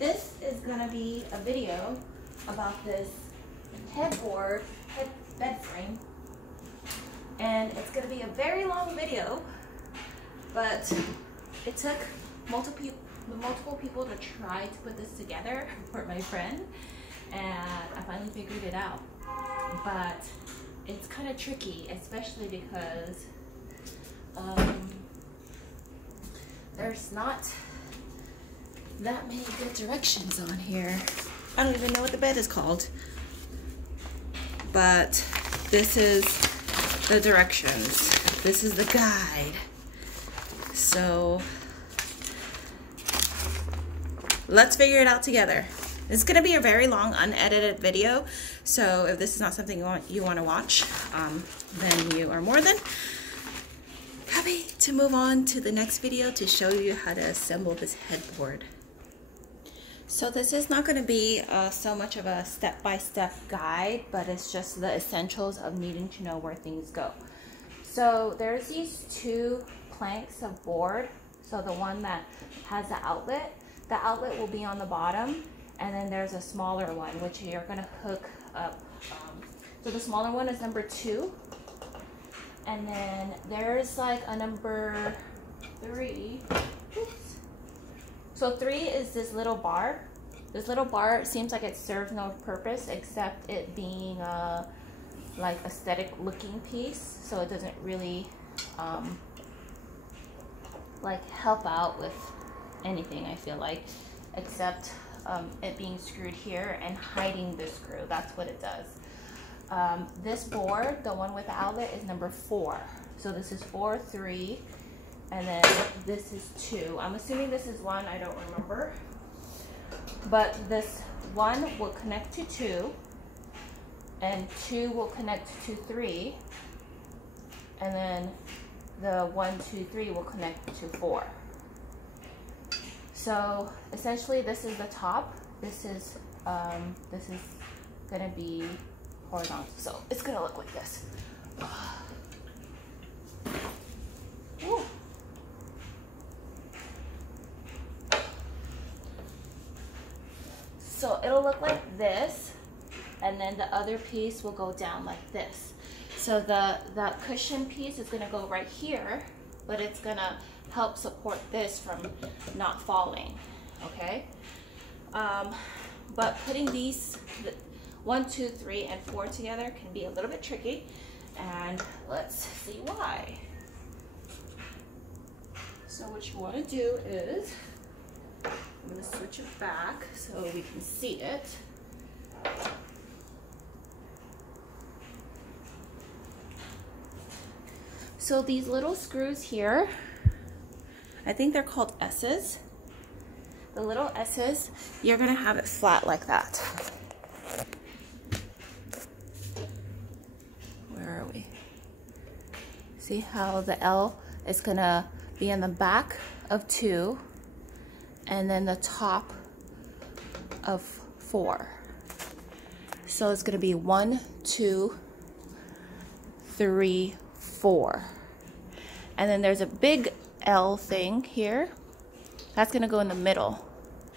This is gonna be a video about this headboard, bed frame, and it's gonna be a very long video, but it took multiple people to try to put this together for my friend, and I finally figured it out. But it's kind of tricky, especially because there's not that many good directions on here. I don't even know what the bed is called, but this is the directions. This is the guide. So let's figure it out together. It's gonna be a very long unedited video, so if this is not something you want to watch, then you are more than happy to move on to the next video to show you how to assemble this headboard. So this is not going to be so much of a step-by-step guide, but it's just the essentials of needing to know where things go. So there's these two planks of board. So the one that has the outlet will be on the bottom, and then there's a smaller one which you're going to hook up. So the smaller one is number 2, and then there's like a number 3. Oops. So 3 is this little bar. This little bar seems like it serves no purpose except it being a like aesthetic looking piece, so it doesn't really like help out with anything, I feel like, except it being screwed here and hiding the screw. That's what it does. This board, the one with the outlet, is number 4. So this is 4, 3, and then this is 2. I'm assuming this is 1, I don't remember. But this 1 will connect to 2, and 2 will connect to 3, and then the 1, 2, 3 will connect to 4. So essentially this is the top. This is gonna be horizontal. So it's gonna look like this. Ooh. So it'll look like this, and then the other piece will go down like this. So that cushion piece is gonna go right here, but it's gonna help support this from not falling, okay? But putting these 1, 2, 3, and 4 together can be a little bit tricky, and let's see why. So what you wanna do is, I'm going to switch it back so we can see it. So these little screws here, I think they're called S's. The little S's, you're going to have it flat like that. Where are we? See how the L is going to be in the back of 2, and then the top of 4. So it's going to be 1, 2, 3, 4. And then there's a big L thing here. That's going to go in the middle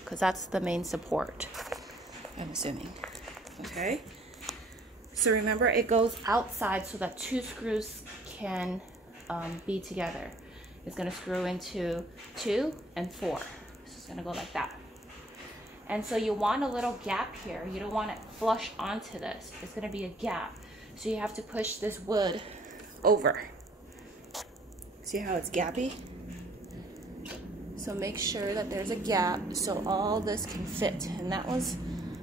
because that's the main support, I'm assuming. Okay. So remember, it goes outside so that 2 screws can be together. It's going to screw into 2 and 4. So it's gonna go like that. And so you want a little gap here. You don't want it flush onto this. It's gonna be a gap. So you have to push this wood over. See how it's gappy? So make sure that there's a gap so all this can fit. And that was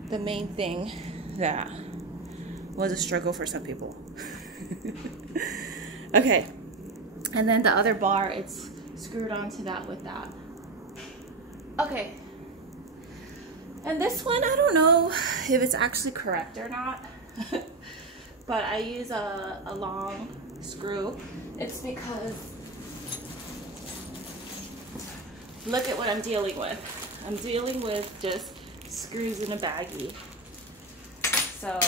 the main thing that was a struggle for some people. Okay. And then the other bar, it's screwed onto that with that. Okay, and this one, I don't know if it's actually correct or not, but I use a long screw. It's because, look at what I'm dealing with. I'm dealing with just screws in a baggie. So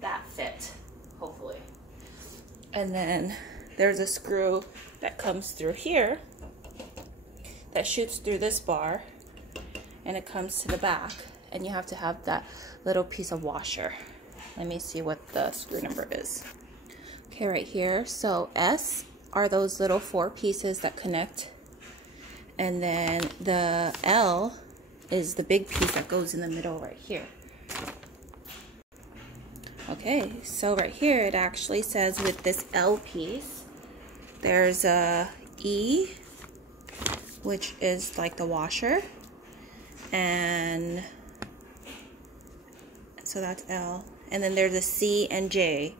that fit, hopefully. And then there's a screw that comes through here that shoots through this bar, and it comes to the back, and you have to have that little piece of washer. Let me see what the screw number is. Okay, right here. So S are those little 4 pieces that connect, and then the L is the big piece that goes in the middle right here. Okay, so right here it actually says with this L piece, there's a E, which is like the washer, and so that's L, and then there's a C and J.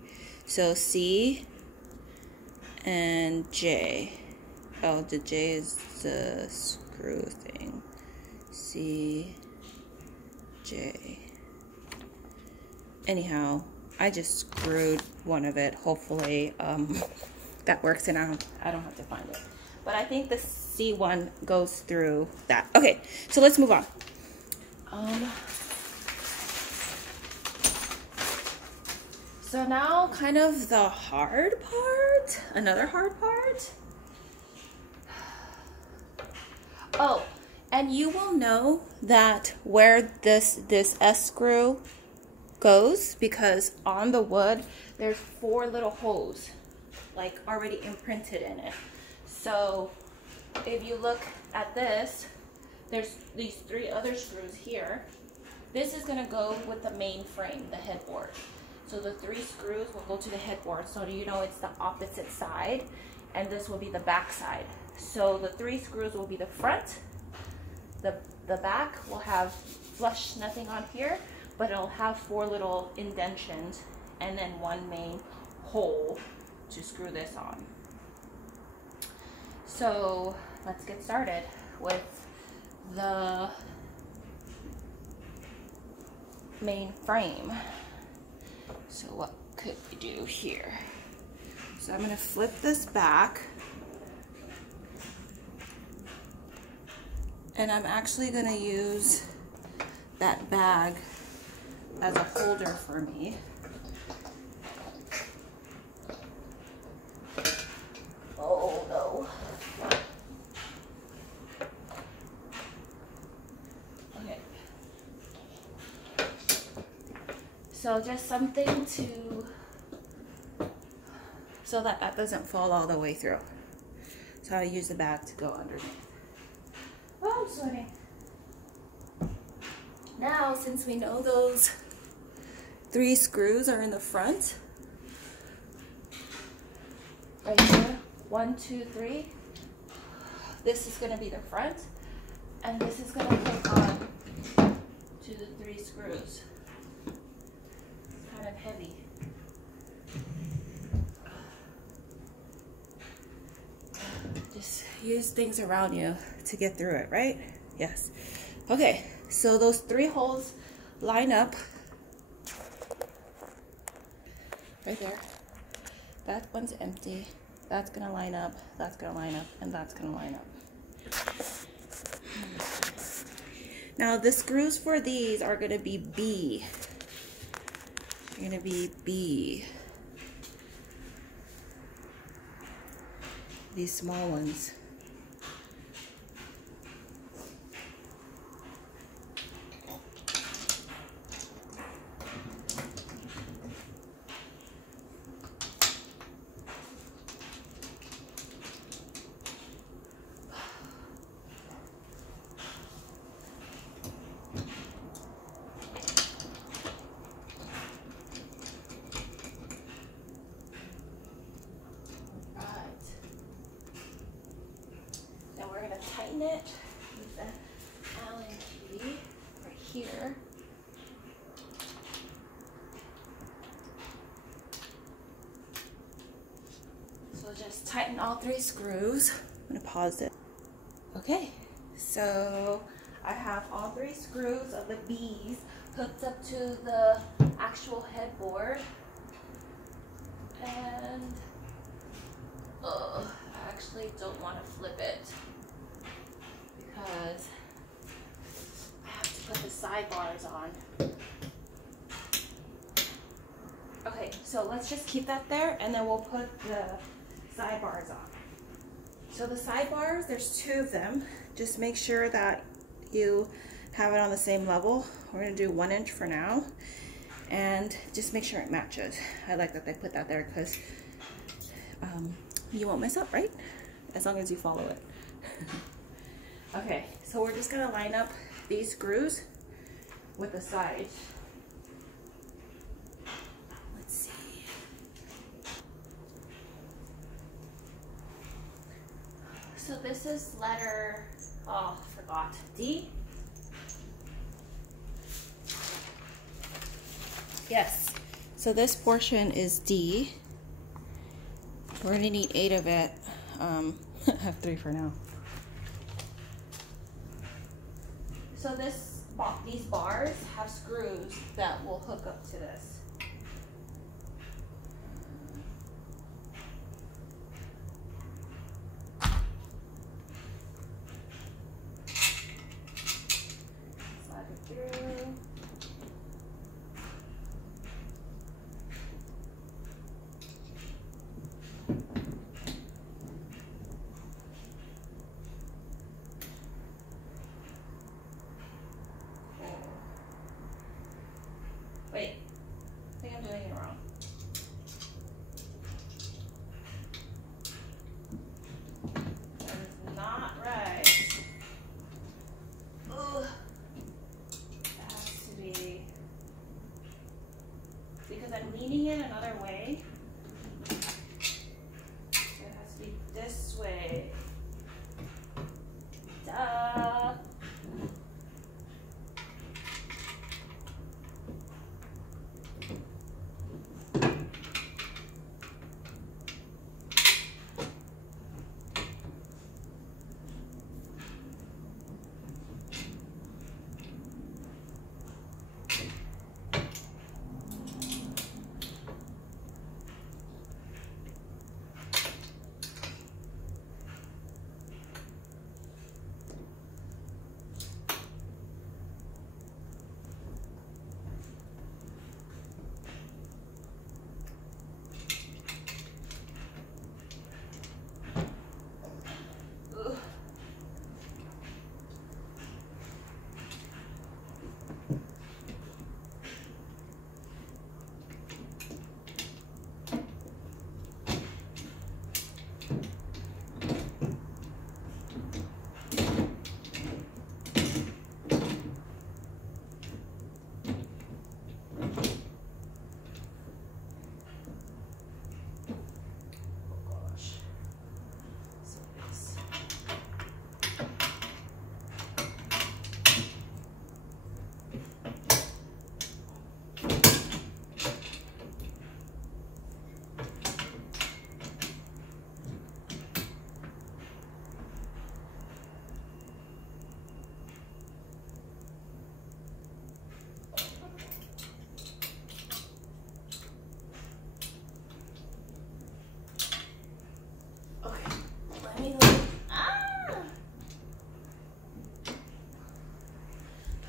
So C and J. Oh, the J is the screw thing. C, J. Anyhow, I just screwed one of it. Hopefully that works and I don't have to find it. But I think the C1 goes through that. Okay, so let's move on. So now kind of the hard part, another hard part. Oh, and you will know that where this S screw goes, because on the wood there's 4 little holes like already imprinted in it. So if you look at this, there's these 3 other screws here. This is gonna go with the main frame, the headboard. So the 3 screws will go to the headboard, so you know it's the opposite side, and this will be the back side. So the 3 screws will be the front, the back will have flush nothing on here, but it'll have 4 little indentions and then 1 main hole to screw this on. So let's get started with the main frame. So what could we do here? So I'm going to flip this back, and I'm actually going to use that bag as a holder for me. Oh no. Okay. So just something to, so that doesn't fall all the way through. So I use the bag to go underneath. Oh, I'm sweating. Now, since we know those 3 screws are in the front, right here, 1, 2, 3, this is going to be the front, and this is going to click on to the 3 screws. It's kind of heavy. Just use things around you to get through it, right? Yes. Okay, so those 3 holes line up right there. That one's empty. That's gonna line up, that's gonna line up, and that's gonna line up. Now the screws for these are gonna be B. They're gonna be B. These small ones. Tighten it with the Allen key right here. So just tighten all 3 screws. I'm gonna pause it. Okay, so I have all 3 screws of the B's hooked up to the actual headboard, and I actually don't want to flip it, because I have to put the sidebars on. Okay, so let's just keep that there, and then we'll put the sidebars on. So the sidebars, there's 2 of them. Just make sure that you have it on the same level. We're gonna do 1 inch for now, and just make sure it matches. I like that they put that there because you won't mess up, right? As long as you follow it. Okay, so we're just gonna line up these screws with the sides. Let's see. So this is letter, oh, I forgot, D? Yes, so this portion is D. We're gonna need 8 of it. I have 3 for now. So these bars have screws that will hook up to this. Slide it through. Wait, I think I'm doing it wrong. That is not right. Ugh. That has to be, because I'm leaning it another way. It has to be this way. Duh.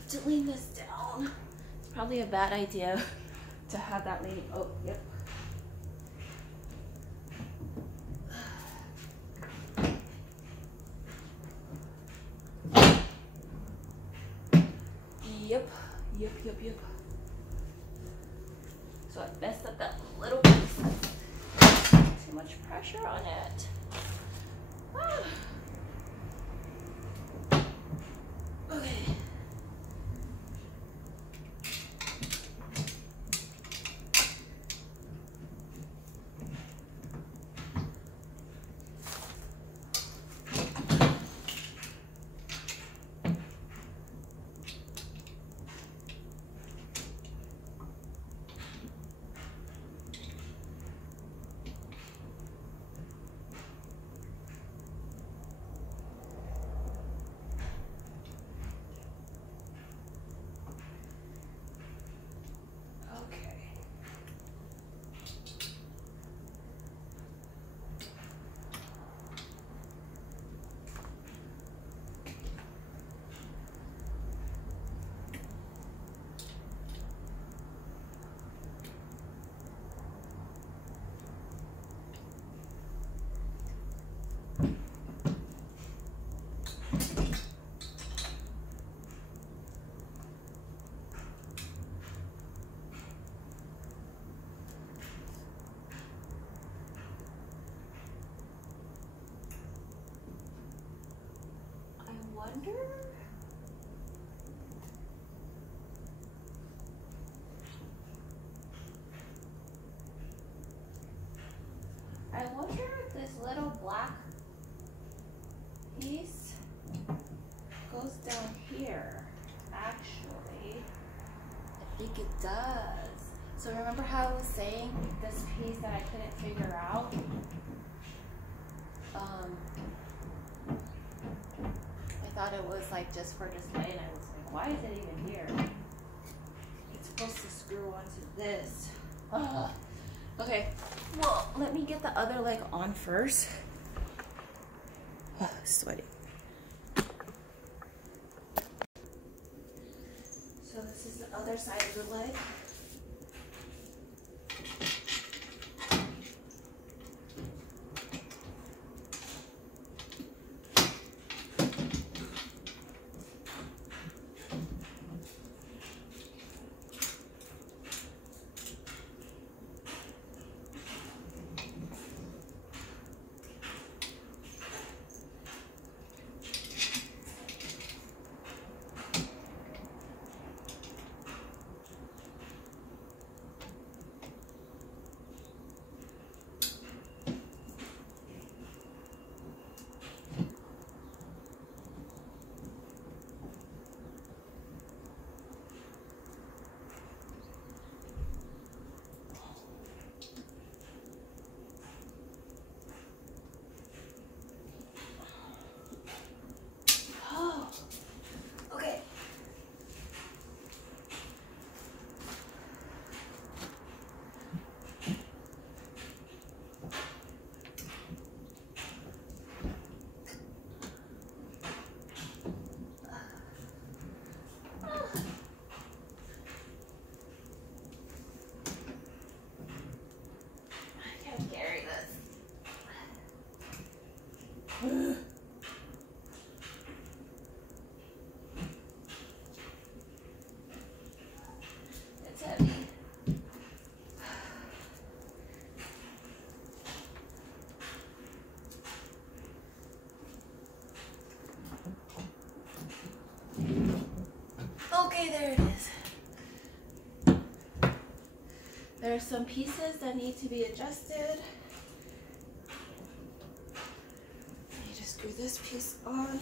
To lean this down. It's probably a bad idea to have that leaning. Oh, yep. Yep. So I messed up that little piece. Too much pressure on it. Okay. little black piece goes down here. Actually, I think it does. So remember how I was saying this piece that I couldn't figure out? I thought it was like just for display, and I was like, why is it even here? It's supposed to screw onto this. Okay, well, let me get the other leg on first. Oh, sweaty. So this is the other side of the leg. It's heavy. Okay, there it is. There are some pieces that need to be adjusted. Screw this piece on. Where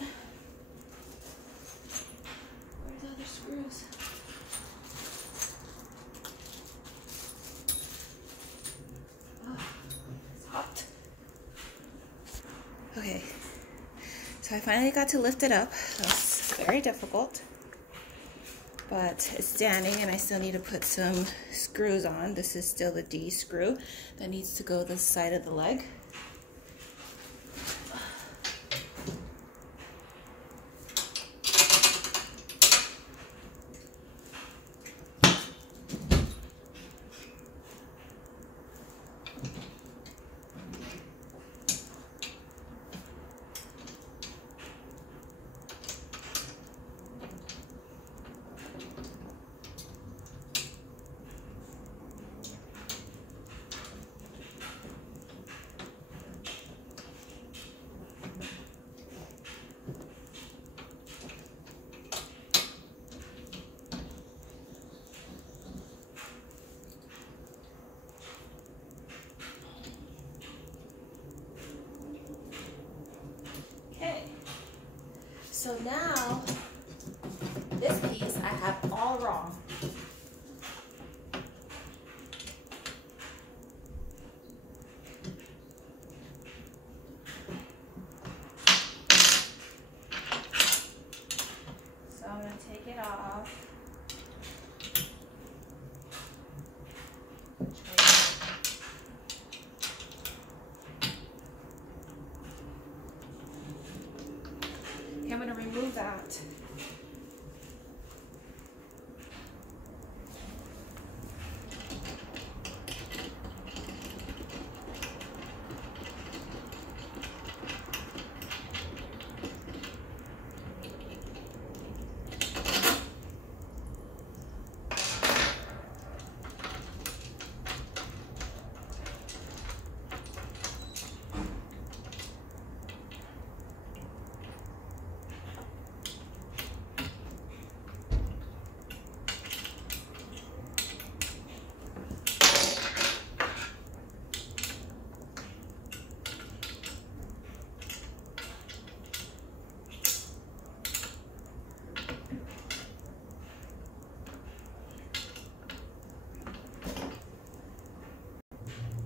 are the other screws? Oh, it's hot. Okay, so I finally got to lift it up. That was very difficult, but it's standing, and I still need to put some screws on. This is still the D screw that needs to go this side of the leg. So now, this piece I have all wrong. So I'm going to take it off. I'm going to remove that.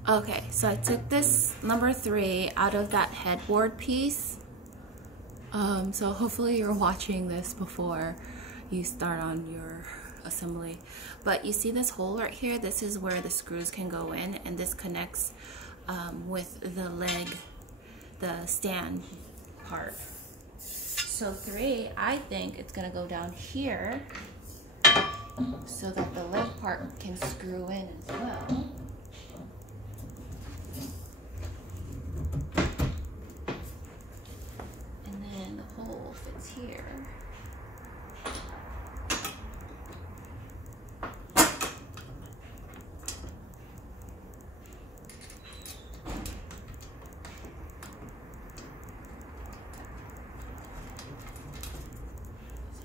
Okay, so I took this number 3 out of that headboard piece. So hopefully you're watching this before you start on your assembly. But you see this hole right here? This is where the screws can go in, and this connects with the leg, the stand part. So 3, I think it's gonna go down here so that the leg part can screw in as well. And then the hole fits here.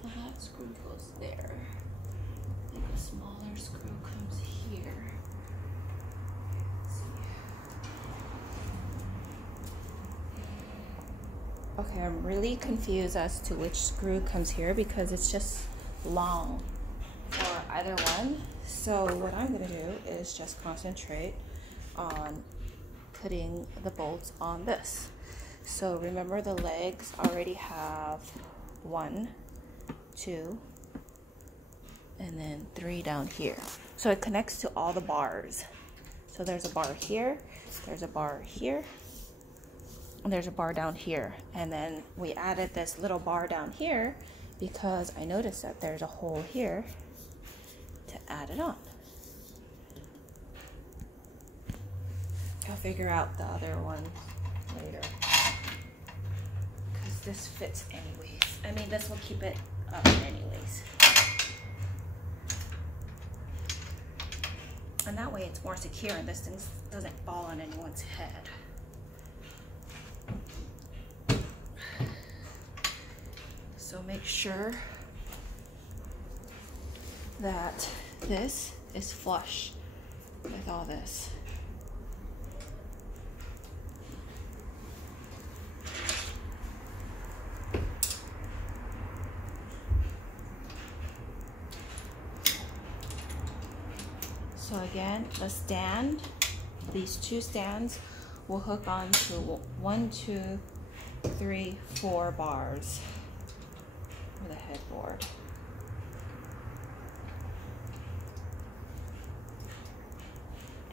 So that screw goes there. I think a smaller screw comes here. Okay, I'm really confused as to which screw comes here because it's just long for either one. So what I'm gonna do is just concentrate on putting the bolts on this. So remember, the legs already have 1, 2, and then 3 down here. So it connects to all the bars. So there's a bar here, there's a bar here, and there's a bar down here. And then we added this little bar down here because I noticed that there's a hole here to add it on. I'll figure out the other one later because this fits anyways. I mean, this will keep it up anyways. And that way it's more secure and this thing doesn't fall on anyone's head. So make sure that this is flush with all this. So again, the stand, these 2 stands will hook on to 1, 2, 3, 4 bars for the headboard.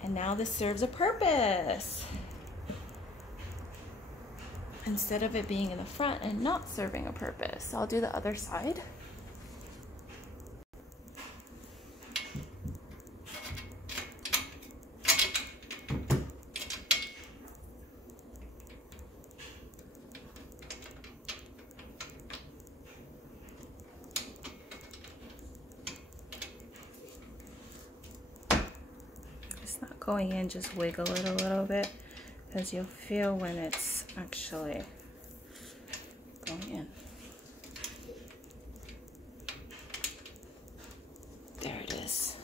And now this serves a purpose. Instead of it being in the front and not serving a purpose. So I'll do the other side. Going in, just wiggle it a little bit because you'll feel when it's actually going in. There it is.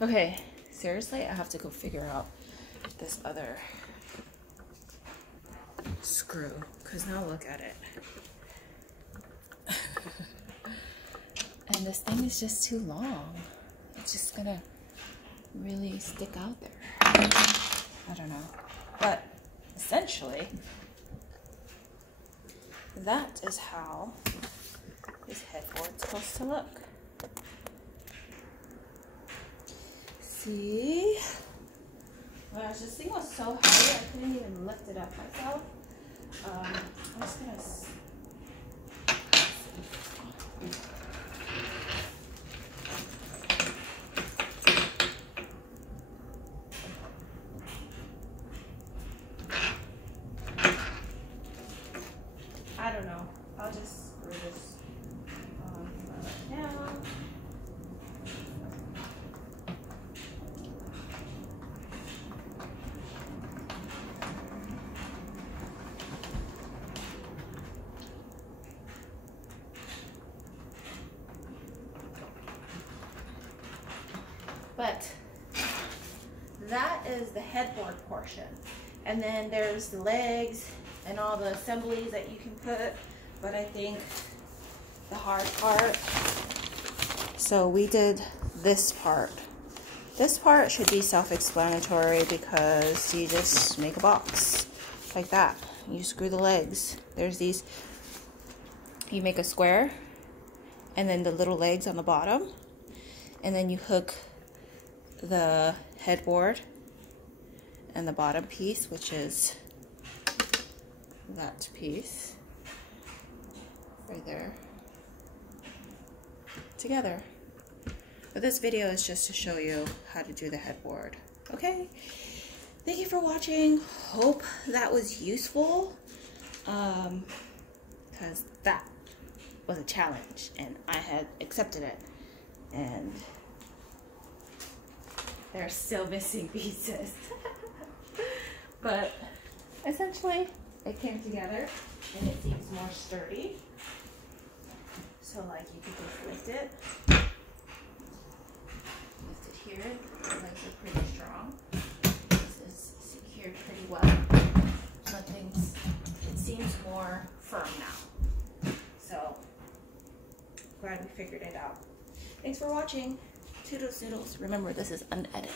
Okay, seriously, I have to go figure out this other screw because now look at it. And this thing is just too long. It's just gonna really stick out there. I don't know. But essentially, that is how this headboard's supposed to look. See? Gosh, this thing was so heavy I couldn't even lift it up myself. I'm just gonna I don't know. I'll just screw this on right now. But that is the headboard portion. And then there's the legs and all the assemblies that you can put. But I think the hard part So we did this part. This part should be self-explanatory because you just make a box like that. You screw the legs. There's these, you make a square and then the little legs on the bottom, and then you hook the headboard and the bottom piece, which is that piece right there, together. But this video is just to show you how to do the headboard. Okay, thank you for watching. Hope that was useful, because that was a challenge and I had accepted it, and there are still missing pieces. But essentially it came together and it seems more sturdy. So like you could just lift it here. The legs are pretty strong. This is secured pretty well. It seems more firm now. So glad we figured it out. Thanks for watching. Toodles noodles. Remember, this is unedited.